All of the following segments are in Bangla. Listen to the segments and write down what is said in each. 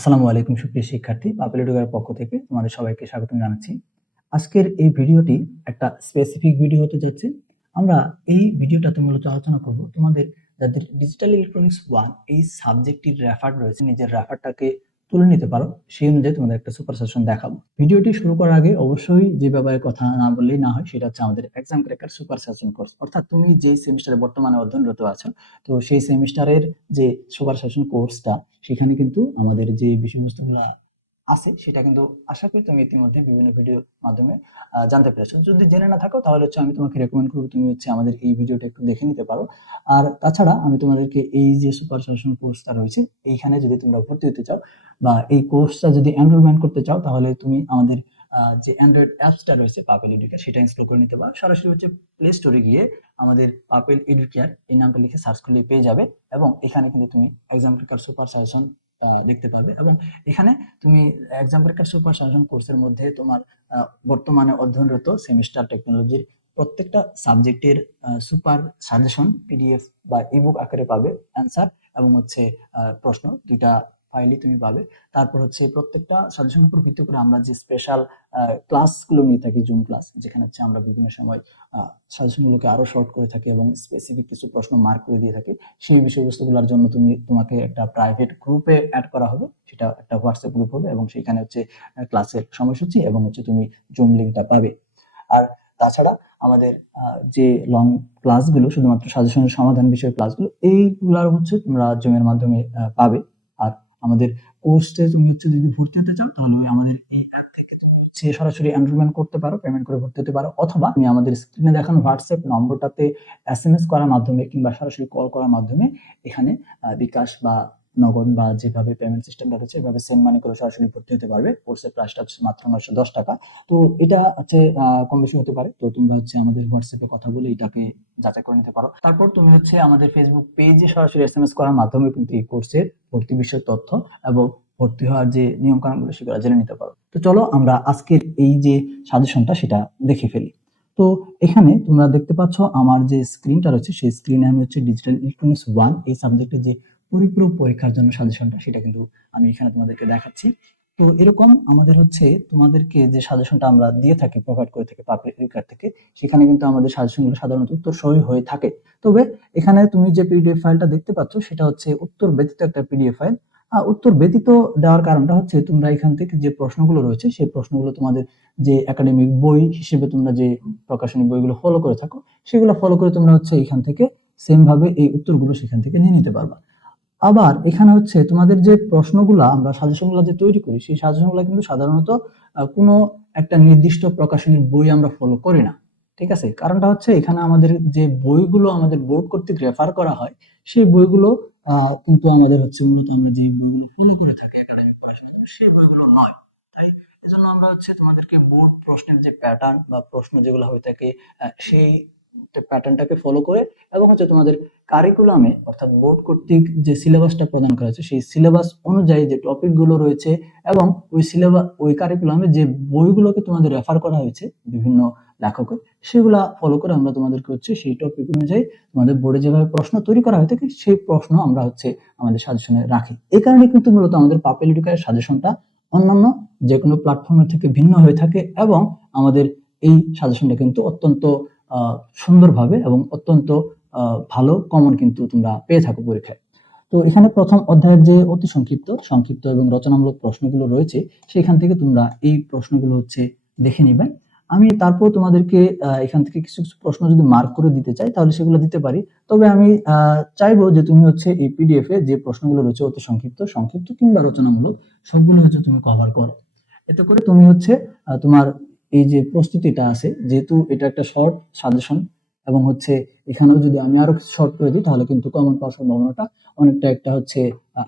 আসসালামু আলাইকুম, সুপ্রিয় শিক্ষার্থী পাপেলিটুগার পক্ষ থেকে তোমাদের সবাইকে স্বাগত জানাচ্ছি। আজকের এই ভিডিওটি একটা স্পেসিফিক ভিডিও হতে যাচ্ছে। আমরা এই ভিডিওটাতে মূলত আলোচনা করব তোমাদের যাদের ডিজিটাল ইলেকট্রনিক্স ওয়ান এই সাবজেক্টটির রেফার রয়েছে, নিজের রেফারটাকে তুলে নিতে পারো, সেই অনুযায়ী তোমাদের একটা সুপার সেশন দেখাবো। ভিডিওটি শুরু করার আগে অবশ্যই যে ব্যাপারে কথা না বললেই না হয়, সেটা হচ্ছে আমাদের exam cracker super session course অর্থাৎ তুমি যে সেমিস্টারে বর্তমানে অধ্যয়নরত আছো, তো সেই সেমিস্টারের যে সুপার সেশন কোর্সটা সেখানে কিন্তু আমাদের যে বিষয়বস্তুগুলো আছে, সেটা কিন্তু আশা করি তুমি ইতিমধ্যে বিভিন্ন ভিডিওর মাধ্যমে জানতে পেরেছ। যদি জেনে না থাকো, তাহলে হচ্ছে আমি তোমাকে রেকমেন্ড করব তুমি হচ্ছে আমাদের এই ভিডিওটা একটু দেখে নিতে পারো। আর তাছাড়া আমি তোমাদেরকে এই যে সুপার সেশন কোর্সটা রয়েছে, এইখানে যদি তোমরা ভর্তি হতে চাও বা এই কোর্সটা যদি এনরোলমেন্ট করতে চাও, তাহলে তুমি আমাদের যে অ্যান্ড্রয়েড অ্যাপসটা রয়েছে পাপেল এডুকেয়ার সেটা ইনস্টল করে নিতে পারো। সরাসরি হচ্ছে প্লে স্টোরে গিয়ে আমাদের পাপেল এডুকেয়ার এই নামটা লিখে সার্চ করলে পেয়ে যাবে। এবং এখানে কিন্তু তুমি এক্সাম সুপার সাজেশন দেখতে পারবে। এবং এখানে তুমি এক্সাম সুপার সাজেশন কোর্সের মধ্যে তোমার বর্তমানে অধ্যয়নরত সেমিস্টার টেকনোলজির প্রত্যেকটা সাবজেক্টের সুপার সাজেশন পিডিএফ বা ইবুক আকারে পাবে অ্যান্সার এবং হচ্ছে প্রশ্ন। দুইটা ফাইলই তুমি পাবে। তারপর হচ্ছে প্রত্যেকটা সাজেশনের উপর ভিত্তি করে আমরা যে স্পেশাল ক্লাসগুলো নিয়ে থাকি জুম ক্লাস যেখানে হচ্ছে আমরা বিভিন্ন সময় সাজেশনগুলোকে আরও শর্ট করে থাকি এবং স্পেসিফিক কিছু প্রশ্ন মার্ক করে দিয়ে থাকি, সেই বিষয়বস্তুগুলোর জন্য তুমি, তোমাকে একটা প্রাইভেট গ্রুপে অ্যাড করা হবে। সেটা একটা হোয়াটসঅ্যাপ গ্রুপ হবে এবং সেখানে হচ্ছে ক্লাসের সময়সূচি এবং হচ্ছে তুমি জুম লিঙ্কটা পাবে। আর তাছাড়া আমাদের যে লং ক্লাসগুলো শুধুমাত্র সাজেশনের সমাধান বিষয়ের ক্লাসগুলো এইগুলার হচ্ছে তোমরা জুমের মাধ্যমে পাবে। আমাদের কোর্সে তুমি হচ্ছে যদি ভর্তি হতে চাও, তাহলে আমাদের এই অ্যাপ থেকে তুমি হচ্ছে সরাসরি এনরোলমেন্ট করতে পারো পেমেন্ট করে ভর্তি হতে পারো, অথবা তুমি আমাদের স্ক্রিনে দেখানো হোয়াটসঅ্যাপ নম্বরটাতে এস এম এস করার মাধ্যমে কিংবা সরাসরি কল করার মাধ্যমে এখানে বিকাশ বা নগদ বা যেভাবে পেমেন্ট সিস্টেমটা রয়েছে এভাবে সেম মানি করে সরাসরি ভর্তি হতে পারবে। কোর্সের প্রাইসটা হচ্ছে মাত্র নয়শো দশ টাকা। তো এটা হচ্ছে কম বেশি হতে পারে। তো তোমরা হচ্ছে আমাদের হোয়াটসঅ্যাপে কথা বলে এটাকে যাচাই করে নিতে পারো। তারপর তুমি হচ্ছে আমাদের ফেসবুক পেজে সরাসরি এস এম এস করার মাধ্যমে কিন্তু এই কোর্সের ভর্তি বিষয়ের তথ্য এবং ভর্তি হওয়ার যে নিয়ম কানুনগুলো সেগুলো জেনে নিতে পারো। তো চলো আমরা আজকের এই যে সাজেশনটা, সেটা দেখে ফেলি। তো এখানে তোমরা দেখতে পাচ্ছ, আমার যে স্ক্রিনটা রয়েছে, সেই স্ক্রিনে আমি হচ্ছে ডিজিটাল ইলেকট্রনিক্স ওয়ান এই সাবজেক্টের যে পরিপূরক পরীক্ষার জন্য সাজেশনটা সেটা কিন্তু আমি এখানে তোমাদেরকে দেখাচ্ছি। তো এরকম আমাদের হচ্ছে তোমাদেরকে যে সাজেশনটা আমরা দিয়ে থাকি প্রোভাইড করে থাকি পাবলিক রিকার থেকে, সেখানে কিন্তু আমাদের সাজেশনগুলো সাধারণত উত্তর সহি হয়ে থাকে। তবে এখানে তুমি যে পিডিএফ ফাইলটা দেখতে পাচ্ছ, সেটা হচ্ছে উত্তর ব্যতীত একটা পিডিএফ ফাইল আর উত্তর ব্যতীত দেওয়ার কারণটা হচ্ছে তোমরা এখান থেকে যে প্রশ্নগুলো রয়েছে, সেই প্রশ্নগুলো তোমাদের যে একাডেমিক বই হিসেবে তোমরা যে প্রকাশনী বইগুলো ফলো করে থাকো, সেগুলো ফলো করে তোমরা হচ্ছে এখান থেকে সেম ভাবে এই উত্তরগুলো সেখান থেকে নিয়ে নিতে পারবা। আবার এখানে হচ্ছে তোমাদের যে প্রশ্নগুলো আমরা সাজেশনগুলো যে তৈরি করি, সেই সাজেশনগুলো কিন্তু সাধারণত কোনো একটা নির্দিষ্ট প্রকাশনীর বই আমরা ফলো করি না, ঠিক আছে? কারণটা হচ্ছে এখানে আমাদের যে বইগুলো আমাদের বোর্ড কর্তৃক রেফার করা হয়, সেই বইগুলো কিন্তু আমাদের হচ্ছে মূলত আমরা যে বইগুলো ফলো করে থাকি একাডেমিক পড়াশোনার জন্য সেই বইগুলো নয়, তাই? এজন্য আমরা হচ্ছে তোমাদেরকে বোর্ড প্রশ্নের যে প্যাটার্ন বা প্রশ্ন যেগুলো হয়ে থাকে সেই প্যাটার্নটাকে ফলো করে, এবং হচ্ছে তোমাদের কারিকুলামে অর্থাৎ বোর্ড কর্তৃক যে সিলেবাসটা প্রদান করা হয়েছে, সেই সিলেবাস অনুযায়ী যে টপিকগুলো রয়েছে এবং ওই সিলেবাস ওই কারিকুলামে যে বইগুলোকে তোমাদের রেফার করা হয়েছে বিভিন্ন লেখকের, সেগুলা ফলো করে আমরা তোমাদেরকে হচ্ছে সেই টপিক অনুযায়ী তোমাদের বোর্ডে যেভাবে প্রশ্ন তৈরি করা হয়ে থাকে, সেই প্রশ্ন আমরা হচ্ছে আমাদের সাজেশনে রাখি। এই কারণে কিন্তু মূলত আমাদের পাপেল এডুকারের সাজেশনটা অন্যান্য যে কোনো প্ল্যাটফর্মের থেকে ভিন্ন হয়ে থাকে এবং আমাদের এই সাজেশনটা কিন্তু অত্যন্ত সুন্দরভাবে এবং অত্যন্ত ভালো কমন কিন্তু তোমরা পেয়ে থাকো পরীক্ষায়। তো এখানে প্রথম অধ্যায়ের যে অতি সংক্ষিপ্ত সংক্ষিপ্ত এবং রচনামূলক প্রশ্নগুলো রয়েছে, সেখান থেকে তোমরা এই প্রশ্নগুলো হচ্ছে দেখে নিবে। আমি তারপর তোমাদেরকে এখান থেকে কিছু কিছু প্রশ্ন যদি মার্ক করে দিতে চাই, তাহলে সেগুলো দিতে পারি। তবে আমি চাইব যে তুমি হচ্ছে এই পিডিএফ এ যে প্রশ্নগুলো রয়েছে, অতি সংক্ষিপ্ত সংক্ষিপ্ত কিংবা রচনামূলক, সবগুলো হচ্ছে তুমি কভার করো। এতে করে তুমি হচ্ছে তোমার এই যে প্রস্তুতিটা আছে, যেহেতু এটা একটা শর্ট সাজেশন এবং হচ্ছে এখানেও যদি আমি আরও শর্ট করে দিই, তাহলে কিন্তু কমন পাওয়ার সম্ভাবনাটা অনেকটা একটা হচ্ছে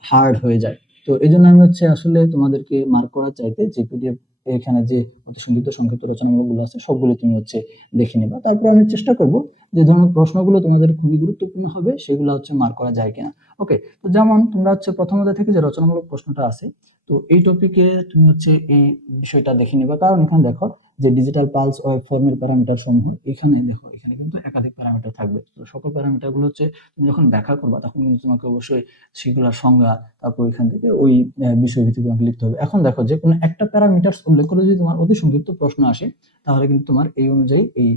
হার্ড হয়ে যায়। তো এই জন্য আমি হচ্ছে আসলে তোমাদেরকে মার্ক করার চাইতে যে পিডিএফ এখানে যে অতি সংক্ষিপ্ত সংক্ষিপ্ত রচনামূলকগুলো আছে, সবগুলো তুমি হচ্ছে দেখে নেবা। তারপর আমি চেষ্টা করব যে ধরনের প্রশ্নগুলো তোমাদের খুবই গুরুত্বপূর্ণ হবে, সেগুলো হচ্ছে মার্ক করা যায় কিনা। ওকে তো যেমন তোমরা হচ্ছে প্রথমত থেকে যে রচনামূলক প্রশ্নটা আছে, তো এই টপিকে তুমি হচ্ছে এই বিষয়টা দেখে নিবা। কারণ এখানে দেখো যে ডিজিটাল পালস ওয়েব ফর্মের প্যারামিটার সমূহ এখানে দেখো এখানে কিন্তু একাধিক প্যারামিটার থাকবে। তো সকল প্যারামিটারগুলো হচ্ছে তুমি যখন ব্যাখ্যা করবা তখন কিন্তু তোমাকে অবশ্যই সেগুলোর সংজ্ঞা তারপর এখান থেকে ওই আহ, বিষয়ভিত্তিক তোমাকে লিখতে হবে। এখন দেখো যে কোনো একটা প্যারামিটার উল্লেখ করে যদি তোমার অতি সংক্ষিপ্ত প্রশ্ন আসে তাহলে কিন্তু তোমার এই অনুযায়ী এই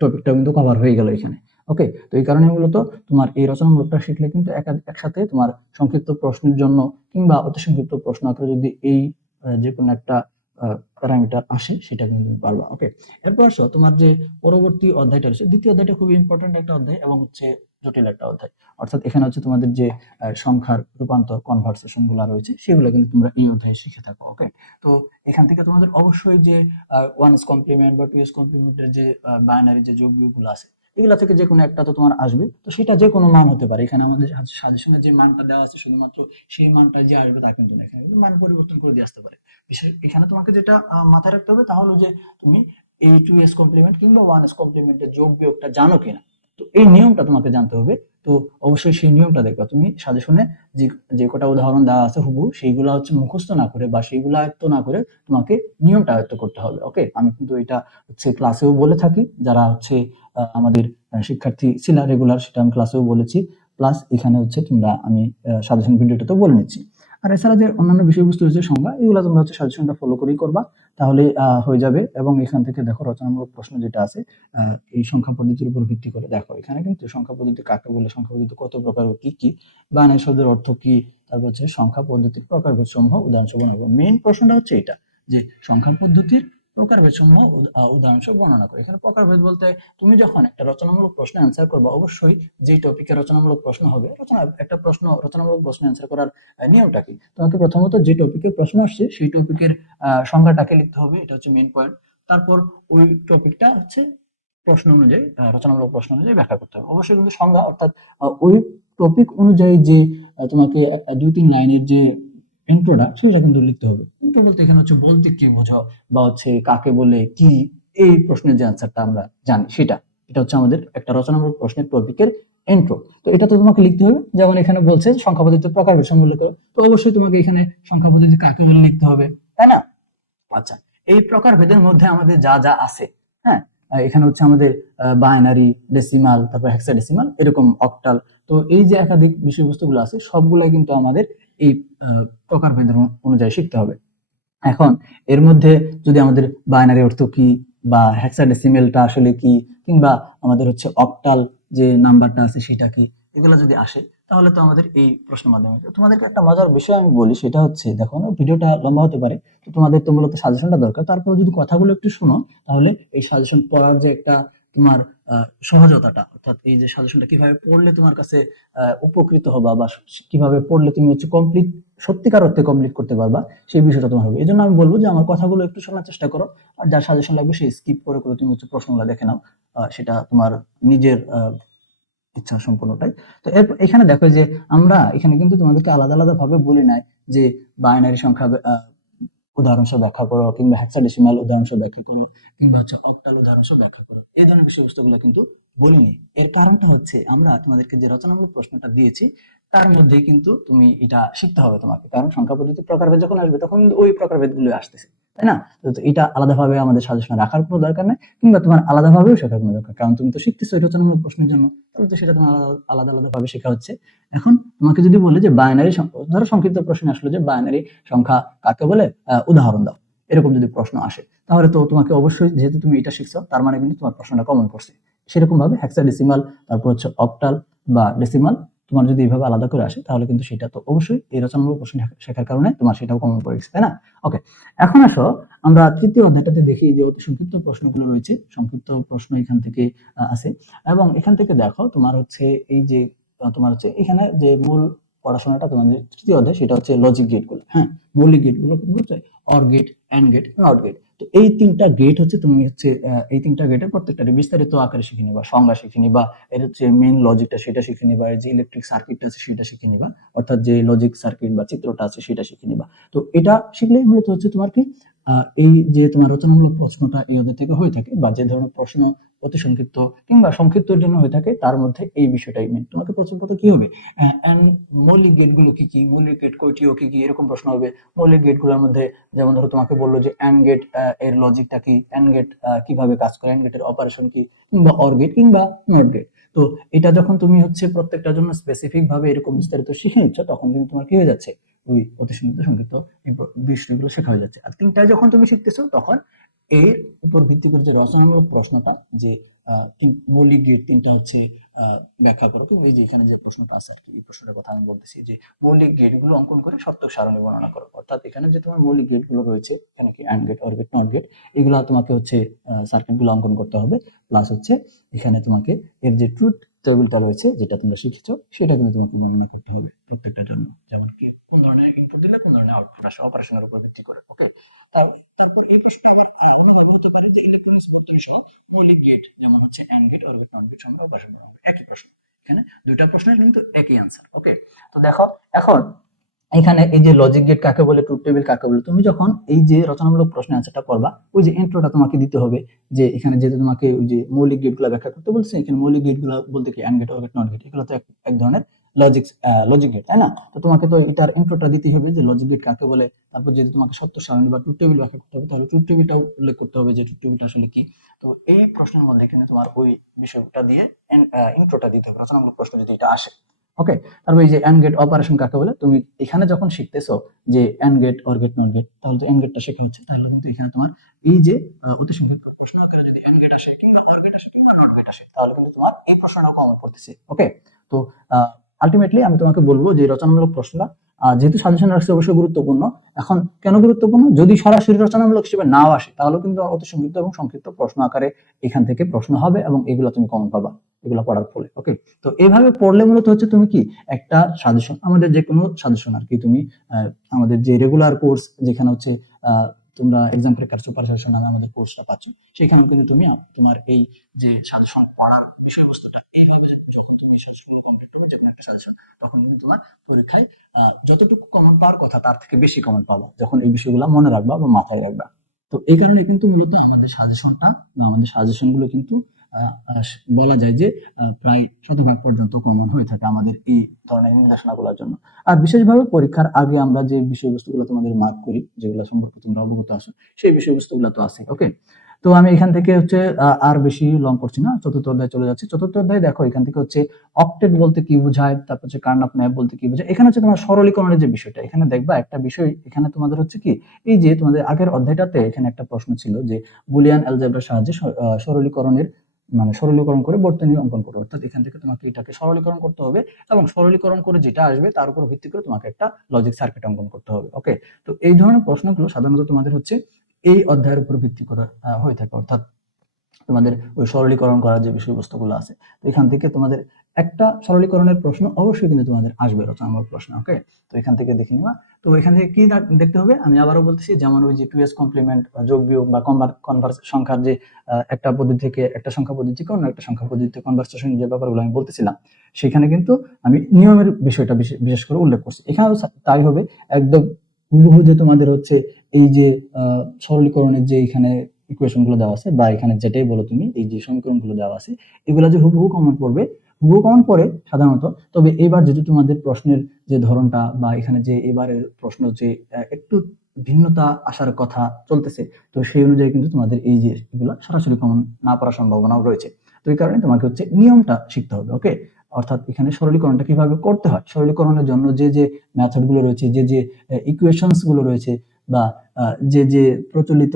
টপিকটা কিন্তু কভার হয়ে গেল এখানে। ওকে? তো এই কারণে মূলত তোমার এই রচনামূলকটা শিখলে কিন্তু একা- একসাথে তোমার সংক্ষিপ্ত প্রশ্নের জন্য কিংবা অতি সংক্ষিপ্ত প্রশ্ন আকারে যদি এই যে কোনো একটা প্যারামিটার আসে, সেটা কিন্তু তুমি পারবা। ওকে এরপর আসো, তোমার যে পরবর্তী অধ্যায়টা রয়েছে, দ্বিতীয় অধ্যায়টা খুবই ইম্পর্টেন্ট একটা অধ্যায় এবং হচ্ছে জটিল একটা অধ্যায়। অর্থাৎ এখানে হচ্ছে তোমাদের যে সংখ্যার রূপান্তর কনভার্সেশনগুলো রয়েছে, সেগুলো কিন্তু তোমরা এই অধ্যায়ে শিখে থাকো ওকে তো এখান থেকে তোমাদের অবশ্যই যে ওয়ানস কমপ্লিমেন্ট বা টু এস কমপ্লিমেন্টের যে বাইনারি যে যোগ আছে এগুলা থেকে যে কোনো একটা তো তোমার আসবে। তো সেটা যে কোনো মান হতে পারে। এখানে আমাদের সাজেশনের যে মানটা দেওয়া আছে শুধুমাত্র সেই মানটা যে আসবে তা কিন্তু এখানে কিন্তু মান পরিবর্তন করে দিয়ে আসতে পারে। বিশেষ এখানে তোমাকে যেটা মাথায় রাখতে হবে তাহলে যে তুমি এই টু এস কমপ্লিমেন্ট কিংবা ওয়ান এস কমপ্লিমেন্টের যোগ বিয়োগটা জানো কিনা। তো এই নিয়মটা তোমাকে জানতে হবে। তো অবশ্যই সেই নিয়মটা দেখবা। তুমি সাজেশনে যে কটা উদাহরণ দেওয়া আছে হুবু সেইগুলা হচ্ছে মুখস্থ না করে বা সেইগুলো আয়ত্ত না করে তোমাকে নিয়মটা আয়ত্ত করতে হবে ওকে আমি কিন্তু এটা হচ্ছে ক্লাসেও বলে থাকি। যারা হচ্ছে আমাদের শিক্ষার্থী ছিল রেগুলার সেটা আমি ক্লাসেও বলেছি। প্লাস এখানে হচ্ছে তোমরা আমি সাজেশন ভিডিওটা তো বলে নিচ্ছি। আর এছাড়া যে অন্যান্য বিষয়বস্তু রয়েছে সংজ্ঞা, এগুলো তোমরা হচ্ছে সাজেশনটা ফলো করেই করবা। তাহলে হয়ে যাবে এবং এখান থেকে দেখো রচনামূলক প্রশ্ন যেটা আছে এই সংখ্যা পদ্ধতির উপর ভিত্তি করে। দেখো, এখানে কিন্তু সংখ্যা পদ্ধতি কাকে বলে, সংখ্যা পদ্ধতি কত প্রকার কি কি? বানান শব্দের অর্থ কি? তারপর হচ্ছে সংখ্যা পদ্ধতির প্রকারভেদ সমূহ উদাহরণ সহ মেইন প্রশ্নটা হচ্ছে এটা, যে সংখ্যা পদ্ধতির প্রকারভেদ সমূহ উদ- উদাহরণ সহ বর্ণনা করে। এখানে প্রকারভেদ বলতে তুমি যখন একটা রচনামূলক প্রশ্ন অ্যান্সার করবা, অবশ্যই যে টপিকে রচনামূলক প্রশ্ন হবে, রচনা, একটা প্রশ্ন, রচনামূলক প্রশ্ন অ্যান্সার করার নিয়মটা কি? তোমাকে প্রথমত যে টপিকের প্রশ্ন আসছে, সেই টপিকের সংজ্ঞাটাকে লিখতে হবে, এটা হচ্ছে মেইন পয়েন্ট তারপর ওই টপিকটা হচ্ছে প্রশ্ন অনুযায়ী রচনামূলক প্রশ্ন অনুযায়ী ব্যাখ্যা করতে হবে। অবশ্যই কিন্তু সংজ্ঞা, অর্থাৎ ওই টপিক অনুযায়ী যে তোমাকে দুই তিন লাইনের যে ইন্ট্রোটা সেটা কিন্তু লিখতে হবে। ইন্ট্রো বলতে এখানে হচ্ছে বলতে কি বোঝাও বা হচ্ছে কাকে বলে কি এই প্রশ্নের যে আমরা জানি সেটা। এটা হচ্ছে আমাদের একটা রচনামূলক প্রশ্নের টপিকের ইন্ট্রো তো এটা তো তোমাকে লিখতে হবে, যেমন এখানে বলছে সংখ্যা প্রকার বিষয় উল্লেখ করো। তো অবশ্যই তোমাকে এখানে সংখ্যা পদ্ধতি কাকে বলে লিখতে হবে, তাই না? আচ্ছা এই প্রকার ভেদের মধ্যে আমাদের যা যা আছে হ্যাঁ? এখানে হচ্ছে আমাদের বাইনারি ডেসিমাল তারপর হেক্সাডেসিমাল এরকম অক্টাল তো এই যে একাধিক বিষয়বস্তুগুলো আছে, সবগুলাই কিন্তু আমাদের এই আহ, প্রকার ভেদের অনু- অনুযায়ী শিখতে হবে। এখন এর মধ্যে যদি আমাদের বাইনারি অর্থ কি বা হেক্সাডেসিমেলটা আসলে কি কিংবা আমাদের হচ্ছে অক্টাল যে নাম্বারটা আছে সেটা কি এগুলো যদি আসে তাহলে তো আমাদের এই প্রশ্নের মাধ্যমে। তোমাদেরকে একটা মজার বিষয় আমি বলি সেটা হচ্ছে দেখো ভিডিওটা লম্বা হতে পারে তো তোমাদের তো মূলত সাজেশনটা দরকার। তারপর যদি কথাগুলো একটু শোনো তাহলে এই সাজেশন পড়ার যে একটা তোমার সহজতাটা, অর্থাৎ এই যে সাজেশনটা কীভাবে পড়লে তোমার কাছে উপকৃত হবা বা কীভাবে পড়লে তুমি হচ্ছে কমপ্লিট সত্যিকার অর্থে কমপ্লিট করতে পারবা, সেই বিষয়টা তোমার হবে। এই জন্য আমি বলব যে আমার কথাগুলো একটু শোনার চেষ্টা করো, আর যার সাজেশন লাগবে সেই স্কিপ করে করে তুমি হচ্ছে প্রশ্নগুলো দেখে নাও সেটা তোমার নিজের ইচ্ছা সম্পূর্ণটাই তো এরপর এখানে দেখো যে আমরা এখানে কিন্তু তোমাদেরকে আলাদা আলাদা ভাবে বলি নাই যে বাইনারি সংখ্যা আহ, উদাহরণ সহ ব্যাখ্যা করো কিংবা হেক্সাডেসিমাল উদাহরণ সহ ব্যাখ্যা করো কিংবা হচ্ছে অক্টাল উদাহরণ সহ ব্যাখ্যা করো। এই ধরনের বিষয়বস্তুগুলো কিন্তু বলিনি। এর কারণটা হচ্ছে আমরা তোমাদেরকে যে রচনামূলক প্রশ্নটা দিয়েছি তার মধ্যেই কিন্তু তুমি এটা শিখতে হবে তোমাকে। কারণ সংখ্যা পদ্ধতি প্রকারভেদ যখন আসবে তখন ওই প্রকারভেদগুলো আসতেছে। তাই না? তো এটা আলাদাভাবে আমাদের সাজেশনে রাখার কোনো দরকার নেই, কিংবা তোমার আলাদাভাবেও শেখার কোনো দরকার, কারণ তুমি তো শিখতেছো এই রচনামূলক প্রশ্নের জন্য, তাহলে তো সেটা তোমার আলাদা আলাদা আলাদা ভাবে শেখা হচ্ছে। এখন তোমাকে যদি বলে যে বাইনারি ধরো সংক্ষিপ্ত প্রশ্ন আসলো যে বাইনারি সংখ্যা কাকে বলে? উদাহরণ দাও, এরকম যদি প্রশ্ন আসে, তাহলে তো তোমাকে অবশ্যই, যেহেতু তুমি এটা শিখছো, তার মানে কিন্তু তোমার প্রশ্নটা কমন পড়ছে সেরকম ভাবে হেক্সাডেসিমাল তারপর হচ্ছে অক্টাল বা ডেসিমাল তোমার যদি এইভাবে আলাদা করে আসে, তাহলে কিন্তু সেটা তো অবশ্যই এই রচনামূলক প্রশ্ন শেখার কারণে তোমার সেটাও কমন পড়ে গেছে তাই না? ওকে এখন আসো, আমরা তৃতীয় অধ্যায়টাতে দেখি যে অতি সংক্ষিপ্ত প্রশ্নগুলো রয়েছে, সংক্ষিপ্ত প্রশ্ন এখান থেকে আছে। এবং এখান থেকে দেখো তোমার হচ্ছে এই যে তোমার হচ্ছে এখানে যে মূল পড়াশোনাটা তোমাদের তৃতীয় অধ্যায়, সেটা হচ্ছে লজিক গেটগুলো। হ্যাঁ মৌলিক গেটগুলো কিন্তু হচ্ছে or gate and gate not gate তো এই তিনটা গেট হচ্ছে তুমি হচ্ছে এই তিনটা গেটের প্রত্যেকটা বিস্তারিত আকারে শিখে নিবা, সংজ্ঞা শিখে নিবা, এর হচ্ছে মেইন লজিকটা সেটা শিখে নিবা যে ইলেকট্রিক সার্কিটটা আছে সেটা শিখে নিবা, অর্থাৎ যে লজিক সার্কিট বা চিত্রটা আছে সেটা শিখে নিবা। তো এটা শিখলেই মূলত হচ্ছে তোমার কি এই যে তোমার রচনামূলক প্রশ্নটা এই অধ্যায় থেকে হয়ে থাকে বা যে ধরনের প্রশ্ন অতি সংক্ষিপ্ত কিংবা সংক্ষিপ্তর জন্য হয়ে থাকে, তার মধ্যে এই বিষয়টাই মেন তোমাকে প্রশ্ন পত্র কি হবে? মৌলিক গেটগুলো কি কি? মৌলিক গেট কয়টি ও কি কি? এরকম প্রশ্ন হবে। মৌলিক গেটগুলোর মধ্যে যেমন ধরো তোমাকে বলল যে অ্যান্ড গেটের লজিকটা কি? অ্যান্ড গেট কীভাবে কাজ করে? অ্যান্ড গেটের অপারেশন কি? কিংবা অর গেট কিংবা নট গেট তো এটা যখন তুমি হচ্ছে প্রত্যেকটার জন্য স্পেসিফিক ভাবে এরকম বিস্তারিত শিখে নিচ্ছ, তখন কিন্তু তোমার কি হয়ে যাচ্ছে? ওই অতি সংক্ষিপ্ত সংক্ষিপ্ত এই বিষয়গুলো শেখা হয়ে যাচ্ছে। আর তিনটায় যখন তুমি শিখতেছো, তখন এর উপর ভিত্তি করে যে রচনামূলক প্রশ্নটা, যে মৌলিক গেট তিনটা হচ্ছে ব্যাখ্যা করো। কিংবা এই যে এখানে যে প্রশ্নটা আছে আর কি, এই প্রশ্নটার কথা আমি বলতেছি যে, মৌলিক গেটগুলো অঙ্কন করে সত্যক সারণী বর্ণনা করো। অর্থাৎ এখানে যে তোমার মৌলিক গেটগুলো রয়েছে, এখানে কি and gate or gate not gate এগুলা তোমাকে হচ্ছে সার্কিটগুলো অঙ্কন করতে হবে। প্লাস হচ্ছে, এখানে তোমাকে এর যে ট্রুথ টেবিলটা রয়েছে, যেটা তোমরা শিখেছো, সেটা কিন্তু তোমাকে বর্ণনা করতে হবে প্রত্যেকটা জন্য, যেমন কি কোন ধরনের ইনপুট দিলে কোন ধরনের আউটপুট আসে অপারেশনের উপর ভিত্তি করে ওকে তাই তারপর এই প্রশ্নটা আবার আমরা অন্যভাবে হতে পারে যে ইলেকট্রনিক্স বর্তনী মৌলিক গেট যেমন হচ্ছে and gate or gate not gate সঙ্গে অপারেশন একই প্রশ্ন। এখানে দুইটা প্রশ্নের কিন্তু একই আনসার ওকে তো দেখো, এখন এখানে এই যে লজিক গেট কাকে বলে ট্রুথ টেবিল কাকে বলে, তুমি যখন এই যে রচনামূলক প্রশ্নের অ্যান্সারটা করবা, ওই যে ইন্ট্রোটা তোমাকে দিতে হবে যে এখানে যেহেতু তোমাকে ওই যে মৌলিক গেটগুলো ব্যাখ্যা করতে বলছে, এখানে মৌলিক গেটগুলো বলতে কি and gate or gate not gate এগুলো তো এক ধরনের লজিক লজিক গেট তাই না? তো তোমাকে তো এটার ইন্ট্রোটা দিতেই হবে যে লজিক গেট কাকে বলে, তারপর যদি তোমাকে সত্য সারণী বা ট্রুথ টেবিল ব্যাখ্যা করতে হবে, তাহলে ট্রুথ টেবিলটাও উল্লেখ করতে হবে যে ট্রুথ টেবিলটা আসলে কি। তো এই প্রশ্নের মধ্যে কিন্তু তোমার ওই বিষয়টা দিয়ে ইন্ট্রোটা দিতে হবে, রচনামূলক প্রশ্ন যদি এটা আসে। ওকে তারপর এই যে এন গেট অপারেশন কাকে বলে? তুমি এখানে যখন শিখতেছো যে and gate or gate not gate তাহলে তো এন্ড গেটটা শেখা হচ্ছে, তাহলে কিন্তু এখানে তোমার এই যে অতি সংখ্যক প্রশ্ন আকারে যদি এন গেট আসে কিংবা অর গেট আসে কিংবা নট গেট আসে, তাহলে কিন্তু তোমার এই প্রশ্নটা কমন পড়তেছে। ওকে তো আলটিমেটলি আমি তোমাকে বলব যে রচনামূলক প্রশ্নটা যেহেতু সাজেশন রাখছে অবশ্যই গুরুত্বপূর্ণ, এখন কেন গুরুত্বপূর্ণ? যদি সরাসরি রচনামূলক হিসেবে নাও আসে তাহলে কিন্তু অতি সংক্ষিপ্ত এবং সংক্ষিপ্ত প্রশ্ন আকারে এখান থেকে প্রশ্ন হবে এবং এগুলো তুমি কমন পাবা, এগুলো পড়ার ফলে ওকে তো এইভাবে পড়লে মূলত হচ্ছে তুমি কি? একটা সাজেশন আমাদের যে কোনো সাজেশন আর কি তুমি আমাদের যে রেগুলার কোর্স যেখানে হচ্ছে তোমরা এক্সাম পরীক্ষার সুপার সাজেশন নামে আমাদের কোর্সটা পাচ্ছ সেখানে কিন্তু তুমি তোমার এই যে সাজেশন পড়ার বিষয়বস্তুটা এইভাবে তুমি সাজেশন কমপ্লিট করবে যে কোনো একটা সাজেশন তখন কিন্তু তোমার পরীক্ষায় যতটুকু কমন পাওয়ার কথা তার থেকে বেশি কমন পাবা, যখন এই বিষয়গুলো মনে রাখবা বা মাথায় রাখবা। তো এই কারণে কিন্তু মূলত আমাদের সাজেশনটা বা আমাদের সাজেশনগুলো কিন্তু বলা যায় যে প্রায় শতভাগ পর্যন্ত কমন হয়ে থাকে আমাদের এই ধরনের নির্দেশনাগুলোর জন্য। আর বিশেষভাবে পরীক্ষার আগে আমরা যে বিষয়বস্তুগুলো তোমাদের মার্ক করি, যেগুলো সম্পর্কে তোমরা অবগত আছো, সেই বিষয়বস্তুগুলো তো আছে ওকে তো আমি এখান থেকে হচ্ছে আর বেশি লং করছি না। চতুর্থ অধ্যায় চলে যাচ্ছি। চতুর্থ অধ্যায় দেখো, এখান থেকে হচ্ছে অক্টেট বলতে কি বোঝায়, তারপর হচ্ছে কার্নাপ ম্যাপ বলতে কি বোঝায়। এখানে হচ্ছে তোমার সরলীকরণের যে বিষয়টা, এখানে দেখবা একটা বিষয়, এখানে তোমাদের হচ্ছে কি, এই যে তোমাদের আগের অধ্যায়টাতে এখানে একটা প্রশ্ন ছিল যে বুলিয়ান অ্যালজেব্রার সাহায্যে সরলীকরণের মানে সরলীকরণ করে বর্তনী অঙ্কন করো অর্থাৎ এখান থেকে তোমাকে এটাকে সরলীকরণ করতে হবে এবং সরলীকরণ করে যেটা আসবে তার উপর ভিত্তি করে তোমাকে একটা লজিক সার্কিট অঙ্কন করতে হবে। ওকে তো এই ধরনের প্রশ্নগুলো সাধারণত তোমাদের হচ্ছে এই অধ্যায়ের উপর ভিত্তি করে হয়ে থাকে। অর্থাৎ তোমাদের ওই সরলীকরণ করার যে বিষয়বস্তুগুলো আছে, তো এখান থেকে তোমাদের একটা সরলীকরণের প্রশ্ন অবশ্যই কিন্তু তোমাদের আসবে, রচনামূলক প্রশ্ন ওকে তো এখান থেকে দেখে নিবা। তো এখান থেকে কি দেখতে হবে? আমি আবারও বলতেছি, যেমন ওই যে টু এস কমপ্লিমেন্ট যোগ বিয়োগ বা কনভার্স সংখ্যার যে একটা পদ্ধতি থেকে একটা সংখ্যা পদ্ধতি থেকে অন্য একটা সংখ্যা পদ্ধতিতে কনভার্সেশন যে ব্যাপারগুলো আমি বলতেছিলাম, সেখানে কিন্তু আমি নিয়মের বিষয়টা বিশেষ করে উল্লেখ করছি। এখানেও তাই হবে। একদম হুবহু যে তোমাদের হচ্ছে এই যে সরলীকরণের যে এখানে ইকুয়েশনগুলো দেওয়া আছে, বা এখানে যেটাই বলো তুমি, এই যে সমীকরণগুলো দেওয়া আছে, এগুলো যে হুবহু কমন পড়বে, হুবহু কমন পড়ে সাধারণত, তবে এবার যেহেতু তোমাদের প্রশ্নের যে ধরনটা, বা এখানে যে এবারের প্রশ্ন যে একটু ভিন্নতা আসার কথা চলতেছে, তো সেই অনুযায়ী কিন্তু তোমাদের এই যে এগুলো সরাসরি কমন না পড়ার সম্ভাবনাও রয়েছে। তো এই কারণে তোমাকে হচ্ছে নিয়মটা শিখতে হবে ওকে অর্থাৎ এখানে সরলীকরণটা কীভাবে করতে হয়? সরলীকরণের জন্য যে যে মেথডগুলো রয়েছে, যে যে ইকুয়েশনসগুলো রয়েছে বা যে যে প্রচলিত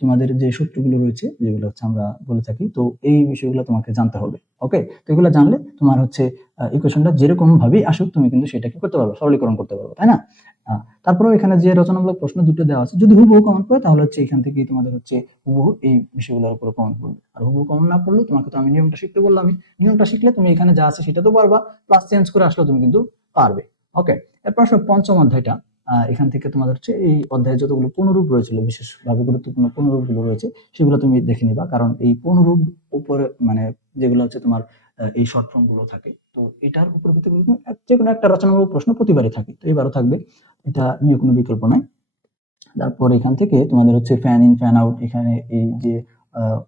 তোমাদের যে সূত্রগুলো রয়েছে যেগুলো হচ্ছে আমরা বলে থাকি তো এই বিষয়গুলো তোমাকে জানতে হবে ওকে তো এগুলো জানলে তোমার হচ্ছে ইকুয়েশনটা যেরকম ভাবেই আসুক তুমি কিন্তু সেটাকে করতে পারবে সরলীকরণ করতে পারবে তাই না? আহ, তারপরেও এখানে যে রচনামূলক প্রশ্ন দুটো দেওয়া আছে যদি হুবহু কমন পড়ে তাহলে হচ্ছে এখান থেকে তোমাদের হচ্ছে হুবহু এই বিষয়গুলোর উপরে কমন পড়বে। আর হুবহু কমন না পড়লেও তোমাকে তো আমি নিয়মটা শিখতে বললাম নিয়মটা শিখলে তুমি এখানে যা আছে সেটা তো পারবা প্লাস চেঞ্জ করে আসলে তুমি কিন্তু পারবে ওকে এরপর পঞ্চম অধ্যায়টা। এখান থেকে তোমাদের হচ্ছে এই অধ্যায়ে যতগুলো পুনরূপ রয়েছিল বিশেষভাবে গুরুত্বপূর্ণ পুনরূপগুলো রয়েছে, সেগুলো তুমি দেখে নিবা। কারণ এই পুনরূপ উপরে মানে যেগুলো হচ্ছে তোমার এই শর্ট ফর্মগুলো থাকে, তো এটার উপর ভিত্তি করে যে কোনো একটা রচনামূলক প্রশ্ন প্রতিবারই থাকে। তো এবারও থাকবে, এটা নিয়ে কোনো বিকল্প নাই। তারপর এখান থেকে তোমাদের হচ্ছে ফ্যান ইন ফ্যান আউট এখানে এই যে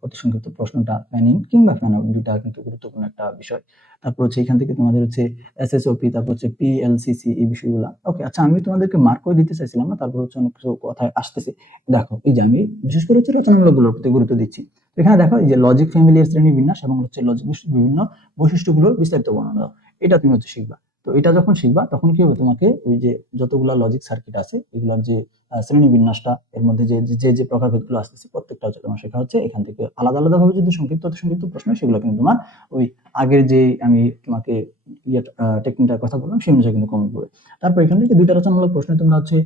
অতি সংক্ষিপ্ত প্রশ্নটা ফ্যান ইন কিংবা ফ্যান আউট দুটা কিন্তু গুরুত্বপূর্ণ একটা বিষয়। তারপর হচ্ছে এখান থেকে তোমাদের হচ্ছে এসএসওপি তারপর হচ্ছে পিএলসিসি এই বিষয়গুলো। ওকে আচ্ছা আমি তোমাদেরকে মার্ক করে দিতে চাইছিলাম না, তারপর হচ্ছে অনেক কিছু কথায় আসতেছে। দেখো, এই যে আমি বিশেষ করে হচ্ছে রচনামূলকগুলোর প্রতি গুরুত্ব দিচ্ছি। এখানে দেখো, এই যে লজিক ফ্যামিলিয়ার শ্রেণি বিন্যাস এবং হচ্ছে লজিক বিভিন্ন বৈশিষ্ট্যগুলোর বিস্তারিত বর্ণনা দাও। এটা তুমি হচ্ছে শিখবা। তো এটা যখন শিখবা, তখন কি হবে তোমাকে ওই যে যতগুলা লজিক সার্কিট আছে, এগুলোর যে শ্রেণি বিন্যাসটা এর মধ্যে যে, যে- যে প্রকারভেদগুলো আসতেছে প্রত্যেকটা হচ্ছে তোমার শেখা হচ্ছে। এখান থেকে আলাদা আলাদা ভাবে যদি সংক্ষিপ্ত সংক্ষিপ্ত প্রশ্ন সেগুলো কিন্তু তোমার ওই আগের যে আমি তোমাকে ইয়ে টেকনিকটার কথা বললাম, সেই অনুযায়ী কিন্তু কমন পড়বে তারপর এখান থেকে দুইটা রচনামূলক প্রশ্ন তোমরা হচ্ছে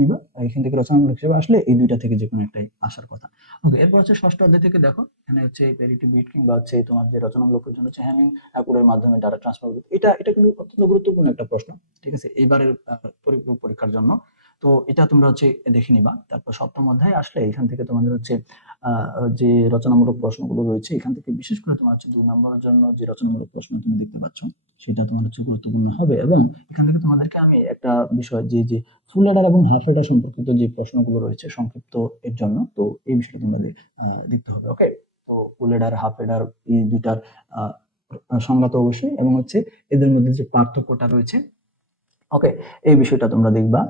নিবা। এখান থেকে রচনামূলক হিসেবে আসলে এই দুইটা থেকে যে কোনো একটাই আসার কথা। ওকে এরপর হচ্ছে ষষ্ঠ অধ্যায় থেকে দেখো, এখানে হচ্ছে প্যারিটি বিট কিংবা হচ্ছে তোমার যে রচনামূলক জন্য হচ্ছে হ্যামিং কোডের মাধ্যমে ডাটা ট্রান্সফার এটা এটা কিন্তু অত্যন্ত গুরুত্বপূর্ণ একটা প্রশ্ন, ঠিক আছে? এইবারের পরীক্ষার জন্য। তো এটা তোমরা হচ্ছে দেখে নিবা। তারপর সপ্তম অধ্যায় আসলে এখান থেকে তোমাদের হচ্ছে যে রচনামূলক প্রশ্নগুলো রয়েছে এখান থেকে বিশেষ করে তোমার হচ্ছে দুই নম্বরের জন্য যে রচনামূলক প্রশ্ন তুমি দেখতে পাচ্ছ সেটা তোমার হচ্ছে গুরুত্বপূর্ণ হবে এবং এখান থেকে তোমাদেরকে আমি একটা বিষয় যে যে ফুল এডার এবং হাফ এডার সম্পর্কিত যে প্রশ্নগুলো রয়েছে সংক্ষিপ্ত এর জন্য তো এই বিষয়টা তোমাদের দেখতে হবে ওকে তো ফুল এডার হাফ এডার এই দুইটার আহ, সংজ্ঞা তো অবশ্যই এবং হচ্ছে এদের মধ্যে যে পার্থক্যটা রয়েছে ওকে এই বিষয়টা তোমরা দেখবা।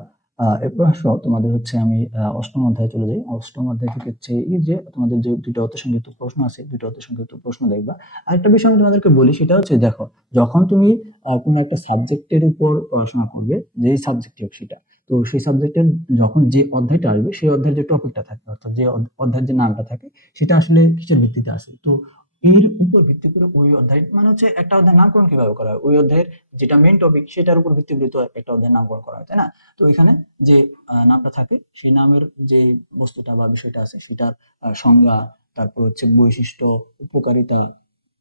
এরপর তোমাদের হচ্ছে আমি অষ্টম অধ্যায়ে চলে যাই। অষ্টম অধ্যায় থেকে হচ্ছে এই যে তোমাদের যে প্রশ্ন আছে প্রশ্ন দেখবা। বিষয় আমি তোমাদেরকে বলি, সেটা হচ্ছে দেখো, যখন তুমি কোনো একটা সাবজেক্টের উপর পড়াশোনা করবে যেই সাবজেক্ট হোক সেটা, তো সেই সাবজেক্টের যখন যে অধ্যায়টা আসবে, সেই অধ্যায়ের যে টপিকটা থাকবে, অর্থাৎ যে অধ্যায়ের যে নামটা থাকে, সেটা আসলে কিসের ভিত্তিতে আসে তো এর উপর ভিত্তি করে ওই অধ্যায় মানে হচ্ছে একটা অধ্যায়ের নামকরণ কীভাবে করা হয়? ওই অধ্যায়ের যেটা মেইন টপিক সেটার উপর ভিত্তি করে তো একটা অধ্যায়ের নামকরণ করা হয়, তাই না? তো এখানে যে নামটা থাকে, সেই নামের যে বস্তুটা বা বিষয়টা আছে, সেটার সংজ্ঞা, তারপর হচ্ছে বৈশিষ্ট্য, উপকারিতা,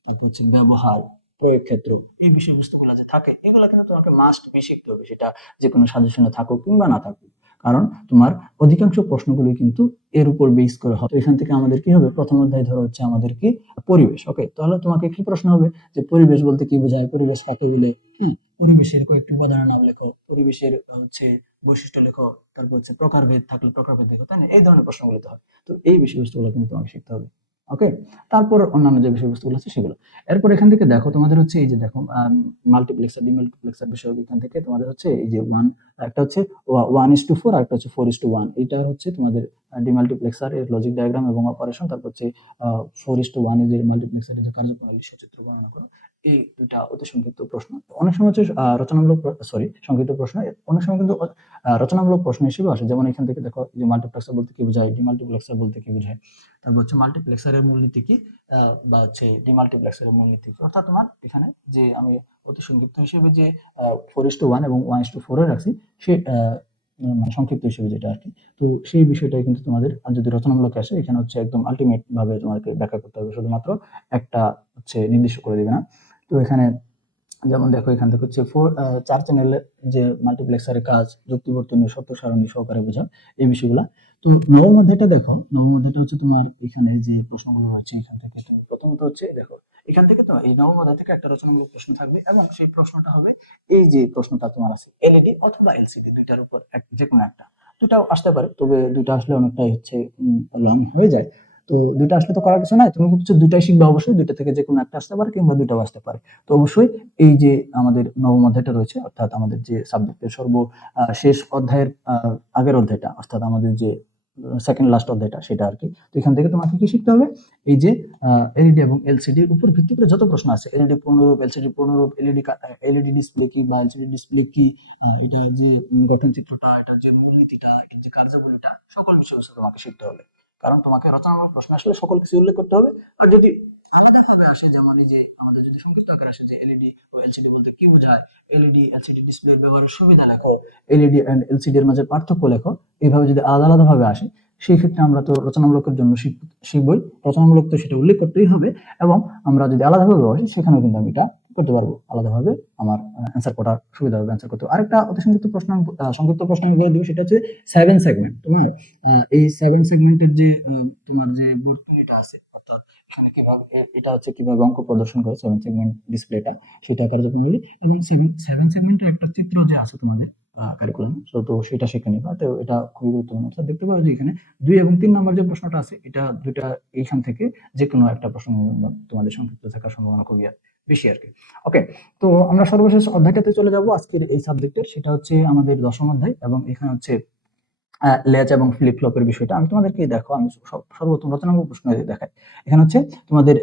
তারপর হচ্ছে ব্যবহার, প্রয়োগ ক্ষেত্র, এই বিষয়বস্তুগুলো যে থাকে, এগুলো কিন্তু তোমাকে মাস্ট বি শিখতে হবে। সেটা যে কোনো সাজেশনে থাকুক কিংবা না থাকুক। কারণ তোমার অধিকাংশ প্রশ্নগুলি কিন্তু এর উপর বেস করে হবে এখান থেকে আমাদের কি হবে? প্রথম অধ্যায় ধরো হচ্ছে আমাদের কি? পরিবেশ ওকে তাহলে তোমাকে কি প্রশ্ন হবে? যে পরিবেশ বলতে কি বোঝায়? পরিবেশ কাকে বলে? হ্যাঁ পরিবেশের কয়েকটি উপাদানের নাম লেখো। পরিবেশের হচ্ছে বৈশিষ্ট্য লেখো। তারপর হচ্ছে প্রকারভেদ থাকলে প্রকারভেদ লেখো, তাই না? এই ধরনের প্রশ্নগুলো তো হয়। তো এই বিষয়বস্তুগুলো কিন্তু তোমাকে শিখতে হবে। ওকে তারপর অন্যান্য যে বিষয়বস্তুগুলো আছে সেগুলো। এরপর এখান থেকে দেখো, তোমাদের হচ্ছে এই যে দেখো মাল্টিপ্লেক্সার ডিমাল্টিপ্লেক্সার বিষয় এখান থেকে তোমাদের হচ্ছে এই যে ওয়ান একটা হচ্ছে ওয়ান ইস টু ফোর একটা হচ্ছে ফোর ইস টু ওয়ান এটা হচ্ছে তোমাদের ডিমাল্টিপ্লেক্সার এর লজিক ডায়াগ্রাম এবং অপারেশন তারপর হচ্ছে ফোর ইস টু ওয়ানের যে মাল্টিপ্লেক্সার যে কার্যপ্রণালী সচিত্র বর্ণনা করো। এই দুটা অতি সংক্ষিপ্ত প্রশ্ন। অনেক সময় হচ্ছে রচনামূলক সরি সংক্ষিপ্ত প্রশ্ন। অনেক সময় কিন্তু রচনামূলক প্রশ্ন হিসেবে আসে। যেমন এখান থেকে দেখো যে মাল্টিপ্লেক্সার বলতে কি বোঝায় ডিমাল্টিপ্লেক্সার বলতে কি বোঝায়। তারপর হচ্ছে মাল্টিপ্লেক্সারের মূলনীতি কি? বা হচ্ছে ডিমাল্টিপ্লেক্সারের মূলনীতি কি? অর্থাৎ তোমার এখানে যে আমি অতি সংক্ষিপ্ত হিসেবে যে ফোর ইস টু ওয়ান এবং ওয়ান ইস টু ফোর রাখছি, সে মানে সংক্ষিপ্ত হিসেবে যেটা আর কি। তো সেই বিষয়টাই কিন্তু তোমাদের যদি রচনামূলক আসে, এখানে হচ্ছে একদম আলটিমেট ভাবে তোমাকে ব্যাখ্যা করতে হবে। শুধুমাত্র একটা হচ্ছে নির্দিষ্ট করে দিবে না। তো এখানে যেমন দেখো, এখান থেকে হচ্ছে ফোর চার চ্যানেলের যে মাল্টিপ্লেক্সারের কাজ যুক্তিবর্তনীয় সত্য সারণী সহকারে বোঝা এই বিষয়গুলা। তো নবম অধ্যায়টা দেখো নবম অধ্যায়টা হচ্ছে তোমার এখানে যে প্রশ্নগুলো রয়েছে এখান থেকে। তুমি প্রথমত হচ্ছে দেখো, এখান থেকে তো এই নবম অধ্যায় থেকে একটা রচনামূলক প্রশ্ন থাকবে এবং সেই প্রশ্নটা হবে, এই যে প্রশ্নটা তোমার আছে এলইডি অথবা এলসিডি দুইটার উপর এক- যে কোনো একটা। দুটাও আসতে পারে, তবে দুইটা আসলে অনেকটাই হচ্ছে লং হয়ে যায়। তো দুইটা আসলে তো করার কিছু নাই। তুমি কিন্তু দুইটাই শিখবে অবশ্যই, দুইটা থেকে যে কোনো একটা আসতে পারে কিংবা দুইটাও আসতে পারে। তো অবশ্যই এই যে আমাদের নবম অধ্যায়টা রয়েছে, অর্থাৎ আমাদের যে সাবজেক্টের সর্ব শেষ অধ্যায়ের আগের অধ্যায়টা, অর্থাৎ আমাদের যে সেকেন্ড লাস্ট অধ্যায়টা, সেটা আর কি তো এখান থেকে তোমাকে কি শিখতে হবে? এই যে এলইডি এবং এলসিডির উপর ভিত্তি করে যত প্রশ্ন আছে এলইডি পূর্ণরূপ এলসিডি পূর্ণরূপ এলইডি এলইডি ডিসপ্লে কি বা এলসিডি ডিসপ্লে কি এটা যে গঠন চিত্রটা এটা যে মূলনীতিটা এটার যে কার্যগুলিটা, সকল বিষয়বস্তু তোমাকে শিখতে হবে। কারণ তোমাকে রচনামূলক প্রশ্ন আসলে সকল কিছু উল্লেখ করতে হবে। আর যদি আলাদাভাবে আসে, যেমন এই যে আমাদের যদি সংক্ষিপ্ত আকারে আসে যে এলইডি ও এলসিডি বলতে কি বোঝায় এলইডি এলসিডি ডিসপ্লের ব্যবহারের সুবিধা লেখো এলইডি এন্ড এলসিডি এর মাঝে পার্থক্য লেখো এইভাবে যদি আলাদা আলাদা ভাবে আসে, সেই ক্ষেত্রে আমরা তো রচনামূলকের জন্য শিখ- শিখবই। রচনামূলক তো সেটা উল্লেখ করতেই হবে এবং আমরা যদি আলাদাভাবে আসি সেখানেও কিন্তু আমি এটা করতে পারব আলাদাভাবে আমার অ্যান্সার করার সুবিধা হবে অ্যান্সার করতে। আরেকটা অতি সংক্ষিপ্ত প্রশ্ন সংক্ষিপ্ত প্রশ্ন আমি বলে দিব, সেটা হচ্ছে সেভেন সেগমেন্ট তোমার এই সেভেন সেগমেন্টের যে তোমার যে বর্তনীটা আছে, অর্থাৎ এখানে কীভাবে এটা হচ্ছে কীভাবে অঙ্ক প্রদর্শন করে সেভেন সেগমেন্ট ডিসপ্লেটা সেটা আকারে যখন হইলে এবং সেভেন সেভেন সেগমেন্টের একটা চিত্র যে আছে তোমাদের কারিকুলাম সো, তো সেটা শিখে নিবা তো এটা খুবই গুরুত্বপূর্ণ। অর্থাৎ দেখতে পারো যে এখানে দুই এবং তিন নম্বর যে প্রশ্নটা আছে, এটা দুইটা এইখান থেকে যে কোনো একটা প্রশ্ন তোমাদের সংক্ষিপ্ত থাকার সম্ভাবনা খুবই আর- বেশি আর কি। ওকে তো আমরা সর্বশেষ অধ্যায়টাতে চলে যাব। আজকের এই সাবজেক্টের সেটা হচ্ছে আমাদের দশম অধ্যায় এবং এখানে হচ্ছে লেজ এবং ফ্লিপ ফ্লপের বিষয়টা। আমি তোমাদেরকে দেখো, আমি সর্বপ্রথম রচনামূলক প্রশ্ন দেখাই। এখানে হচ্ছে তোমাদের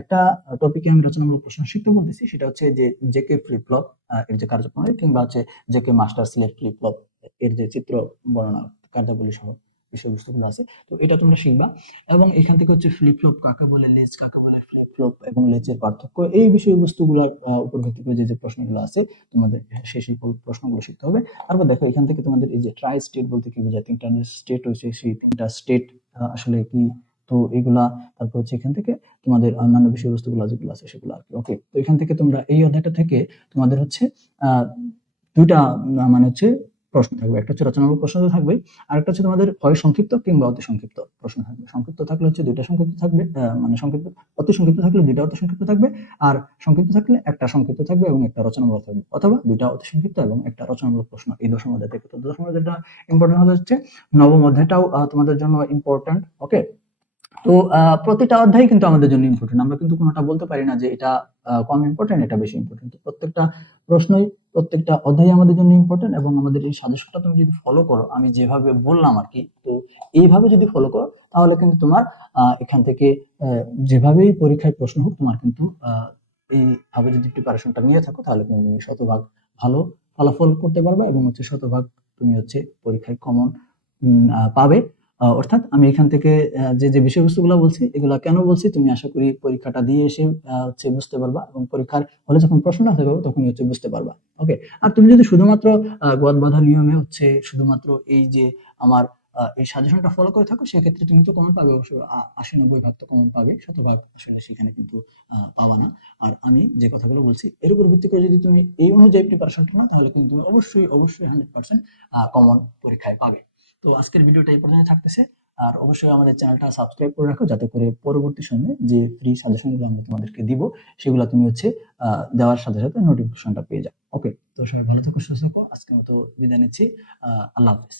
একটা টপিকে আমি রচনামূলক প্রশ্ন শিখতে বলতেছি, সেটা হচ্ছে যে জেকে ফ্লিপ ফ্লপ এর যে কার্যপ্রণালী কিংবা হচ্ছে JK master slave flip flop এর যে চিত্র বর্ণনা কার্যাবলী সহ। বিষয়বস্তুগুলো আছে। তো এটা তোমরা শিখবা। এবং এখান থেকে হচ্ছে ফ্লিপ ফ্লপ কাকে বলে, লেজ কাকে বলে ফ্লিপ ফ্লপ এবং লেজের পার্থক্য, এই বিষয়বস্তুগুলোর উপর ভিত্তি করে যে যে প্রশ্নগুলো আছে, তোমাদের সেই সেই প্রশ্নগুলো শিখতে হবে। তারপর দেখো, এখান থেকে তোমাদের এই যে ট্রাই স্টেট বলতে কি বোঝায়, তিনটা স্টেট রয়েছে, সেই তিনটা স্টেট আসলে কি, তো এগুলা, তারপর হচ্ছে এখান থেকে তোমাদের অন্যান্য বিষয়বস্তুগুলো যেগুলো আছে সেগুলো আর কি। ওকে তো এখান থেকে তোমরা এই অধ্যায়টা থেকে তোমাদের হচ্ছে, আহ, দুইটা মানে হচ্ছে প্রশ্ন থাকবে। একটা হচ্ছে রচনামূলক প্রশ্ন তো থাকবে আর একটা হচ্ছে তোমাদের হয় সংক্ষিপ্ত কিংবা অতি সংক্ষিপ্ত প্রশ্ন থাকবে। সংক্ষিপ্ত থাকলে হচ্ছে দুইটা সংক্ষিপ্ত থাকবে মানে সংক্ষিপ্ত, অতি সংক্ষিপ্ত থাকলে দুইটা অতি সংক্ষিপ্ত থাকবে, আর সংক্ষিপ্ত থাকলে একটা সংক্ষিপ্ত থাকবে এবং একটা রচনামূলক থাকবে, অথবা দুইটা অতি সংক্ষিপ্ত এবং একটা রচনামূলক প্রশ্ন। এই দশম অধ্যায় থেকে। তো দশম অধ্যায়টা ইম্পর্টেন্ট হচ্ছে নবম অধ্যায়টাও তোমাদের জন্য ইম্পর্টেন্ট ওকে তো প্রতিটা অধ্যায় কিন্তু আমাদের জন্য ইম্পর্টেন্ট আমরা কিন্তু কোনোটা বলতে পারি না যে এটা কম ইম্পর্টেন্ট এটা বেশি ইম্পর্টেন্ট প্রত্যেকটা প্রশ্নই, প্রত্যেকটা অধ্যায় আমাদের জন্য ইম্পর্টেন্ট এবং আমাদের এই সাজেশনটা তুমি যদি ফলো করো, আমি যেভাবে বললাম আর কি, তো এইভাবে যদি ফলো করো, তাহলে কিন্তু তোমার এখান থেকে যেভাবেই পরীক্ষায় প্রশ্ন হোক, তোমার কিন্তু এইভাবে যদি প্রিপারেশনটা নিয়ে থাকো, তাহলে কিন্তু তুমি শতভাগ ভালো ফলাফল করতে পারবে এবং হচ্ছে শতভাগ তুমি হচ্ছে পরীক্ষায় কমন পাবে। অর্থাৎ আমি এখান থেকে যে যে বিষয়বস্তুগুলো বলছি, এগুলা কেন বলছি, তুমি আশা করি পরীক্ষাটা দিয়ে এসে হচ্ছে বুঝতে পারবা এবং পরীক্ষার হলে যখন প্রশ্নটা থাকবে তখনই হচ্ছে বুঝতে পারবা। ওকে আর তুমি যদি শুধুমাত্র গদ বাঁধা নিয়মে হচ্ছে শুধুমাত্র এই যে আমার এই সাজেশনটা ফলো করে থাকো, সেক্ষেত্রে তুমি তো কমন পাবে, অবশ্য আশি নব্বই ভাগ তো কমন পাবে, শতভাগ আসলে সেখানে কিন্তু পাবা না। আর আমি যে কথাগুলো বলছি, এর উপর ভিত্তি করে যদি তুমি এই অনুযায়ী প্রিপারেশনটা নাও, তাহলে কিন্তু তুমি অবশ্যই অবশ্যই হান্ড্রেড পার্সেন্ট কমন পরীক্ষায় পাবে। তো আজকের ভিডিওটা এই পর্যন্ত থাকতেছে। আর অবশ্যই আমাদের চ্যানেলটা সাবস্ক্রাইব করে রাখো, যাতে করে পরবর্তী সময়ে যে ফ্রি সাজেশনগুলো আমরা তোমাদেরকে দিব, সেগুলো তুমি হচ্ছে দেওয়ার সাথে সাথে নোটিফিকেশনটা পেয়ে যাও। ওকে তো সবাই ভালো থাকো, সুস্থ থাকো। আজকের মতো বিদায় নিচ্ছি। আল্লাহ হাফিজ।